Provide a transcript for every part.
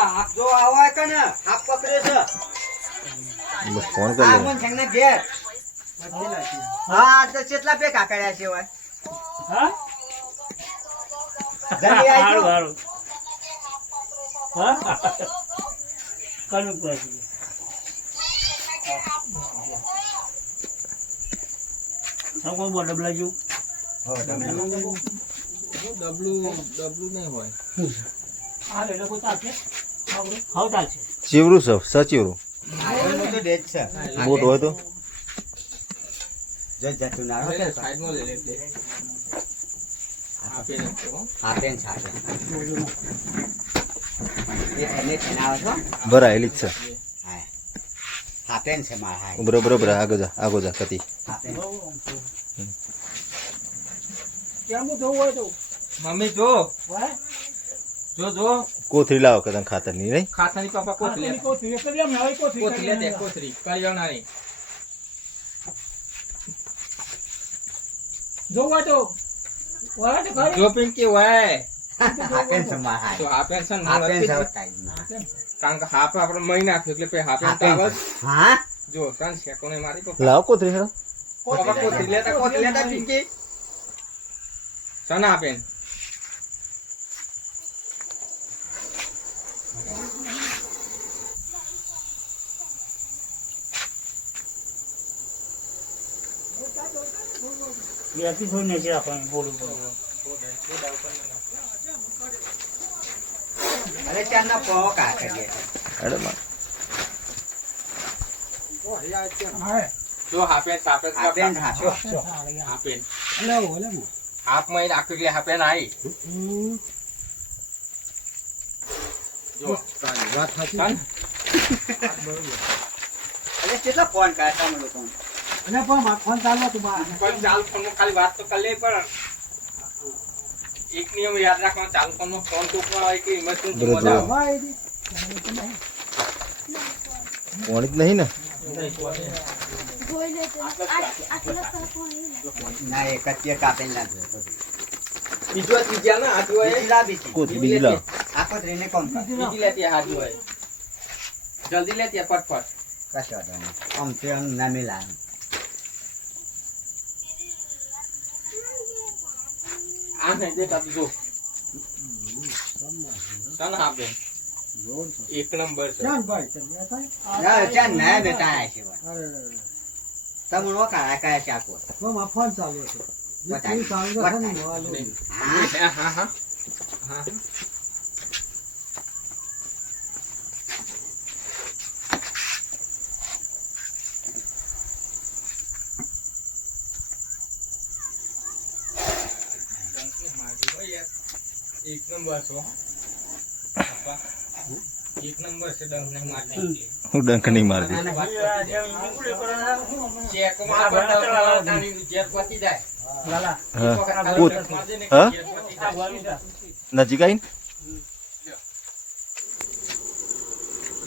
આપ જો આવો કે ને આપ પકડે છે ફોન કરી આ મન સંગને ઘેર હા તો કેટલા પે કાકડ્યા છે ઓય હા જલ્દી આવી હારું જાઓ હારું હા કનું પછી હા કોઈ બોલ ડબલા જો ડબલું નહીં હોય આ લે લોકો ચાલશે હાવ ચાલશે ચીવરું છે સચીવરું એનું તો ડેજ છે બોટ હોય તો જતું ના હોય સાઈડમાં લઈ લે એટલે આપે ને આપેન છાપે એ એને બનાવો છો ભરાયેલી જ છે હા આપેન છે માર હા બરોબર આગો જા કતી આપેન કેમ જોવું હોય તો મમ્મી જો વાહ જો કોથરી લાવો કે તને ખાતર ની નહીં ખાતાની પાપા કોથળી લે કોથરી કરી એમ હવે કોથળી લે તે કોથળી કર્યો નહીં જોવા તો વાહ તો કરી જો પિંકી હોય આપેન છે માર તો હા આપે છે ને આપેન છે નથી. ટાઈમ કારણ કે હાફ આપણે મહી નાખ્યું એટલે પછી હાફે આપેન કાગળ હા જો સાન શેકોને મારી તો લાવો કોથરી હેડો પાપા કોથળી લેતા પિંકી સન આપે વ્યક્તિ થોડી નથી આપણને બોલું અરે ચારના પોવો કાકડીએ હેડો માં જો હાફે આપેન હાચો આપે હેલો હેલો હાફ મહી નાખ્યું એટલે હાફે ના આવી જો વાત હતી અરે કેટલા ફોન કરતા મને લોકો અને પણ માર ફોન ચાલુ હતું બા પણ ચાલુ ફોનમાં ખાલી વાત તો કરી લે પણ એક નિયમ યાદ રાખવાનો ચાલુ ફોનમાં ફોન તૂટવા હોય કે ઇમરજન્સી બરોબર. મજા આવે પાણી જ નહીં ને ના એક જ કાપેન ના ત્રીજા ના હાથ હોય બીજી બીજી કોથરી બીજી લાવો આખો ટ્રેને કોમ બીજી લેતી હાથ હોય જલ્દી લેતી ફટફટ કશો વાંધો નહીં આમ તે આમ ના મિલા આ નહીં દેતા જો સન આપે એક નંબર છે ના ચાર ના બેટા આયા છે તમને ઓ કાળા કાયા ચાકો ફોન ચાલુ હતો હા હા હા હા એક નંબર છો એક નંબર છે ડંખ ને મારતી હું ડંખ નહીં મારતી ચેક માં બટાવાની જેટ પતી જાય લાલા હા હા નજીક આવીને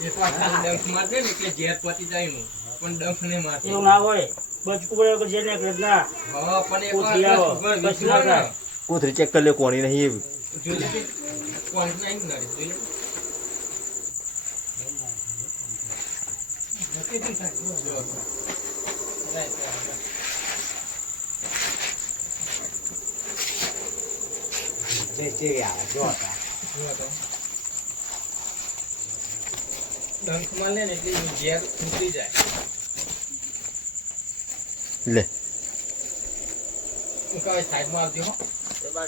એક વાર ડંખ મારજે ને એટલે જેટ પતી જાય નું પણ ડંખ ને મારતી એવું ના હોય બચકું પડે કે જેને કે ના હા પણ એક કોથળી આવો, કશું ના થાય. કોથરી ચેક કરી લે કોણી નહીં એવી જોઈએ કે કોણ નહીં નડે જોઈએ જે આવે જો હતા ડંખ માં લે ને એટલે ઝેર ઉતરી જાય લે હું કહે સાઈડમાં આવજો હો ઉભા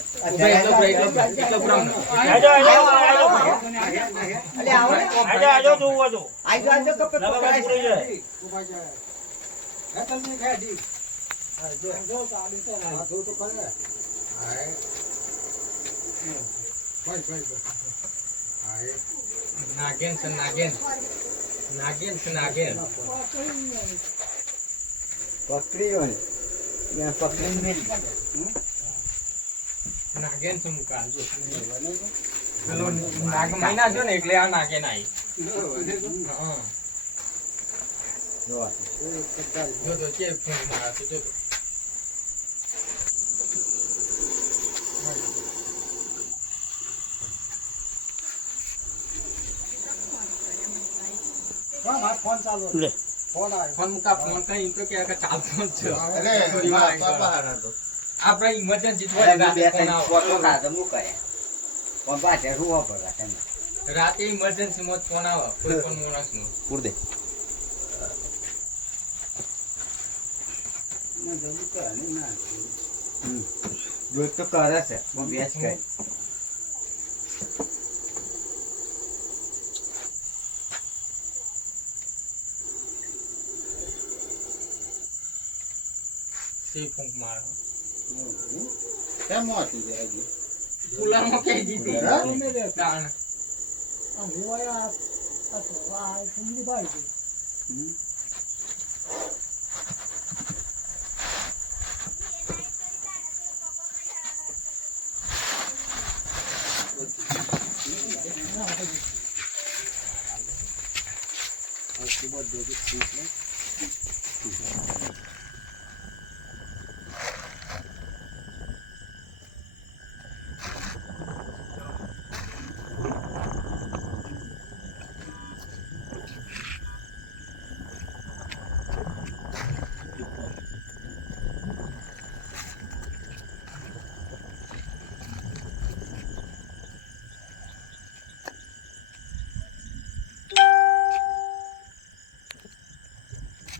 એટલો બ્રાઉન આજો આજો અલે આવો ને આજો આજો જોવું હતું આજો આજો કપે નવા પકડાય પૂરી જાય નાગેન છે નાગેન નાગેન છે નાગેન પકડ્યો ને યા પકડીને મેલ નાગેન છે મુકા જો પેલો નાગ મહિના જો ને એટલે આ નાગેન આવી હા જોવા જો તો કે ફોન મારા તો જો તો. ફોન ચાલુ લે ફોન આવ્યો ફોન મુકા ફોન કઈ તો કે ચાલતો જ છે અરે થોડી વાર મારા કરો. બાપા હતો આપણે ઇમરજન્સી અરે થોડી બે રાતે ફોન ત્રણ આવો. ફોટો કાઢો મૂકાય પણ પાછળ રૂવા પડે તમે રાતે ઇમરજન્સી માં ફોન આવે કોઈ પણ માણસ નો. પૂર દે દૂધ તો કરે છે પણ વેચ કઈ તે ફોન મારો કેમ હતું છે હજી કુલરમાં કે જીતી હા? ના આમ હોયા આ ફૂમની ભાઈ છે બધું